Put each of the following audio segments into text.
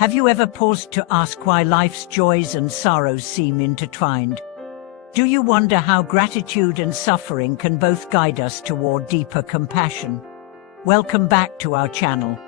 Have you ever paused to ask why life's joys and sorrows seem intertwined? Do you wonder how gratitude and suffering can both guide us toward deeper compassion? Welcome back to our channel.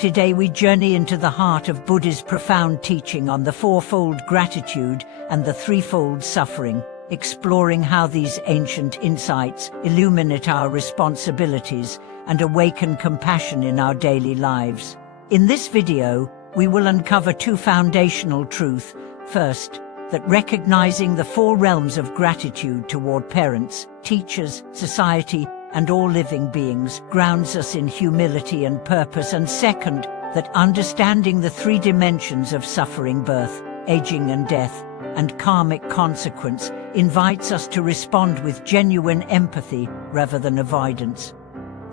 Today we journey into the heart of Buddha's profound teaching on the fourfold gratitude and the threefold suffering, exploring how these ancient insights illuminate our responsibilities and awaken compassion in our daily lives. In this video, we will uncover two foundational truths. First, that recognizing the four realms of gratitude toward parents, teachers, society, and all living beings grounds us in humility and purpose. And second, that understanding the three dimensions of suffering, birth, aging and death, and karmic consequence invites us to respond with genuine empathy rather than avoidance.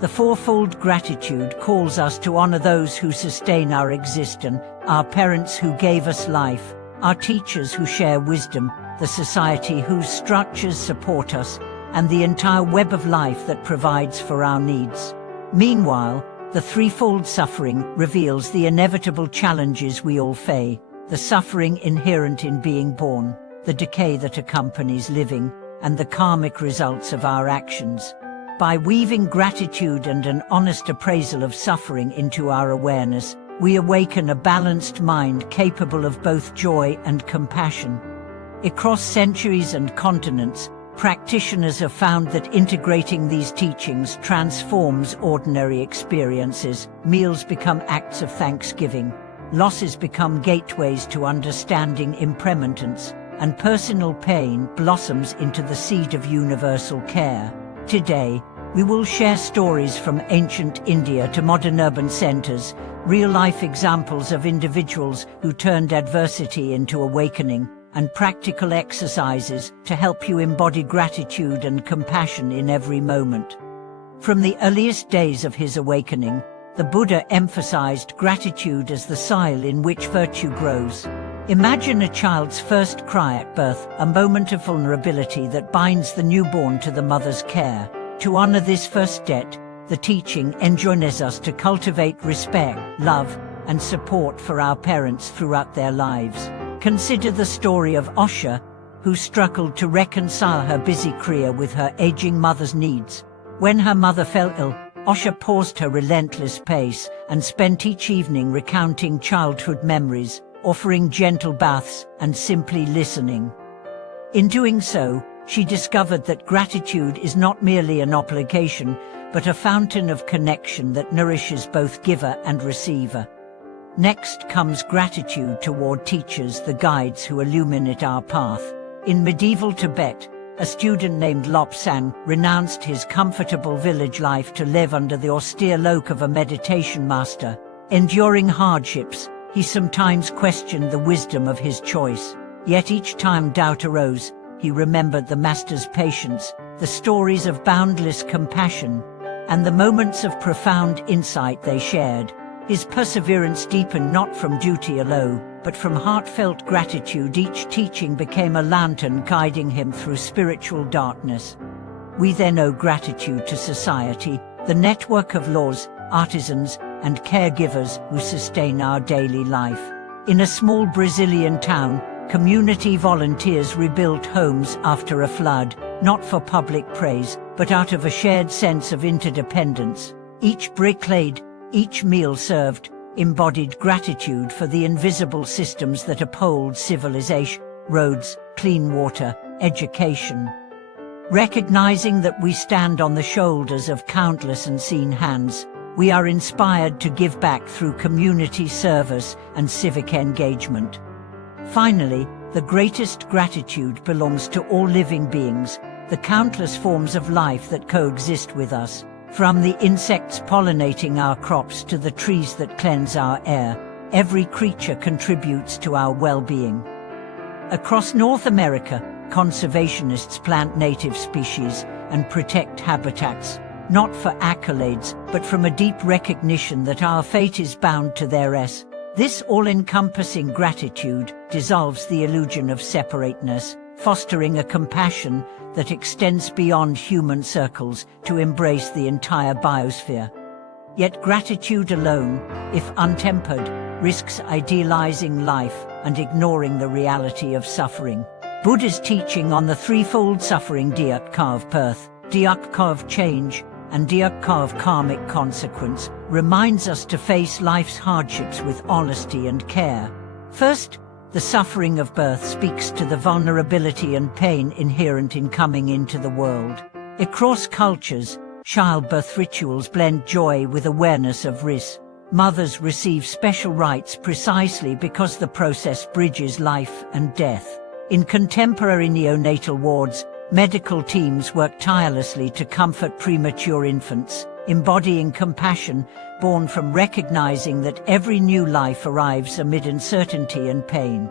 The fourfold gratitude calls us to honor those who sustain our existence, our parents who gave us life, our teachers who share wisdom, the society whose structures support us, and the entire web of life that provides for our needs. Meanwhile, the threefold suffering reveals the inevitable challenges we all face, the suffering inherent in being born, the decay that accompanies living, and the karmic results of our actions. By weaving gratitude and an honest appraisal of suffering into our awareness, we awaken a balanced mind capable of both joy and compassion. Across centuries and continents, practitioners have found that integrating these teachings transforms ordinary experiences. Meals become acts of thanksgiving, losses become gateways to understanding impermanence, and personal pain blossoms into the seed of universal care. Today, we will share stories from ancient India to modern urban centers, real-life examples of individuals who turned adversity into awakening, and practical exercises to help you embody gratitude and compassion in every moment. From the earliest days of his awakening, the Buddha emphasized gratitude as the soil in which virtue grows. Imagine a child's first cry at birth, a moment of vulnerability that binds the newborn to the mother's care. To honor this first debt, the teaching enjoins us to cultivate respect, love, and support for our parents throughout their lives. Consider the story of Osha, who struggled to reconcile her busy career with her aging mother's needs. When her mother fell ill, Osha paused her relentless pace and spent each evening recounting childhood memories, offering gentle baths, and simply listening. In doing so, she discovered that gratitude is not merely an obligation, but a fountain of connection that nourishes both giver and receiver. Next comes gratitude toward teachers, the guides who illuminate our path. In medieval Tibet, a student named Lobsang renounced his comfortable village life to live under the austere yoke of a meditation master. Enduring hardships, he sometimes questioned the wisdom of his choice. Yet each time doubt arose, he remembered the master's patience, the stories of boundless compassion, and the moments of profound insight they shared. His perseverance deepened not from duty alone, but from heartfelt gratitude. Each teaching became a lantern guiding him through spiritual darkness. We then owe gratitude to society, the network of laws, artisans, and caregivers who sustain our daily life. In a small Brazilian town, community volunteers rebuilt homes after a flood, not for public praise, but out of a shared sense of interdependence. Each brick laid, each meal served, embodied gratitude for the invisible systems that uphold civilization: roads, clean water, education. Recognizing that we stand on the shoulders of countless unseen hands, we are inspired to give back through community service and civic engagement. Finally, the greatest gratitude belongs to all living beings, the countless forms of life that coexist with us. From the insects pollinating our crops to the trees that cleanse our air, every creature contributes to our well-being. Across North America, conservationists plant native species and protect habitats, not for accolades, but from a deep recognition that our fate is bound to theirs. This all-encompassing gratitude dissolves the illusion of separateness, fostering a compassion that extends beyond human circles to embrace the entire biosphere. Yet gratitude alone, if untempered, risks idealizing life and ignoring the reality of suffering. Buddha's teaching on the threefold suffering dukkha of birth, dukkha of change, and dukkha of karmic consequence reminds us to face life's hardships with honesty and care. First, the suffering of birth speaks to the vulnerability and pain inherent in coming into the world. Across cultures, childbirth rituals blend joy with awareness of risk. Mothers receive special rites precisely because the process bridges life and death. In contemporary neonatal wards, medical teams work tirelessly to comfort premature infants, embodying compassion born from recognizing that every new life arrives amid uncertainty and pain.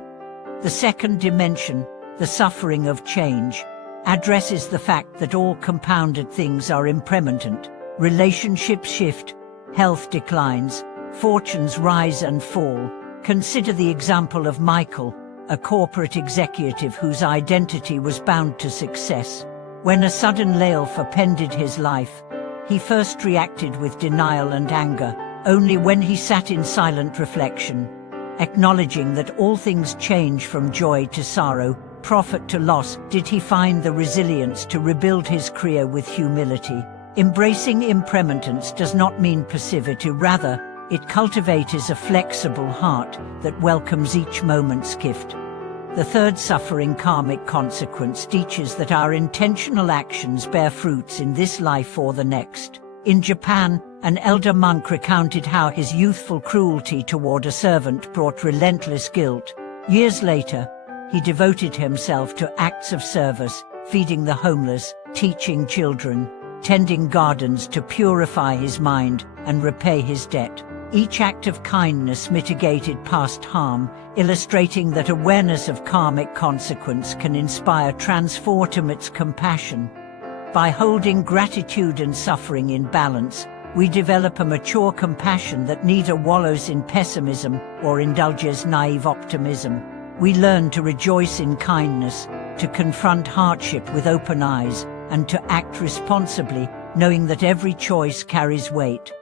The second dimension, the suffering of change, addresses the fact that all compounded things are impermanent. Relationships shift, health declines, fortunes rise and fall. Consider the example of Michael, a corporate executive whose identity was bound to success. When a sudden layoff upended his life, he first reacted with denial and anger. Only when he sat in silent reflection, acknowledging that all things change from joy to sorrow, profit to loss, did he find the resilience to rebuild his career with humility. Embracing impermanence does not mean passivity, rather, it cultivates a flexible heart that welcomes each moment's gift. The third suffering, karmic consequence, teaches that our intentional actions bear fruits in this life or the next. In Japan, an elder monk recounted how his youthful cruelty toward a servant brought relentless guilt. Years later, he devoted himself to acts of service, feeding the homeless, teaching children, tending gardens to purify his mind and repay his debt. Each act of kindness mitigated past harm, illustrating that awareness of karmic consequence can inspire transformative compassion. By holding gratitude and suffering in balance, we develop a mature compassion that neither wallows in pessimism or indulges naive optimism. We learn to rejoice in kindness, to confront hardship with open eyes, and to act responsibly, knowing that every choice carries weight.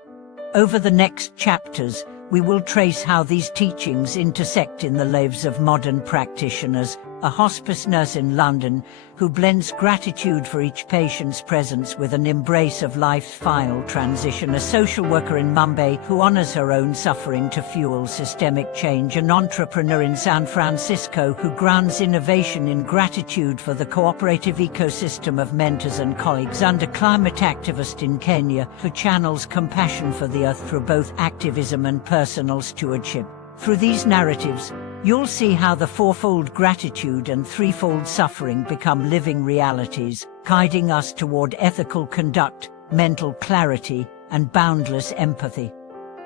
Over the next chapters, we will trace how these teachings intersect in the lives of modern practitioners. A hospice nurse in London who blends gratitude for each patient's presence with an embrace of life's final transition. A social worker in Mumbai who honors her own suffering to fuel systemic change. An entrepreneur in San Francisco who grounds innovation in gratitude for the cooperative ecosystem of mentors and colleagues. And a climate activist in Kenya who channels compassion for the earth through both activism and personal stewardship. Through these narratives, you'll see how the fourfold gratitude and threefold suffering become living realities, guiding us toward ethical conduct, mental clarity, and boundless empathy.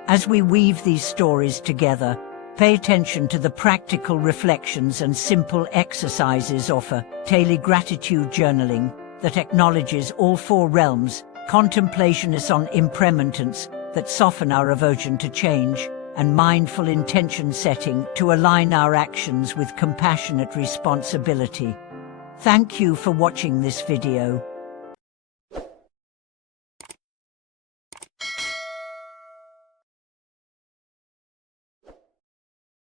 As we weave these stories together, pay attention to the practical reflections and simple exercises offer. Daily gratitude journaling that acknowledges all four realms, contemplation is on impermanence that soften our aversion to change, and mindful intention setting to align our actions with compassionate responsibility. Thank you for watching this video.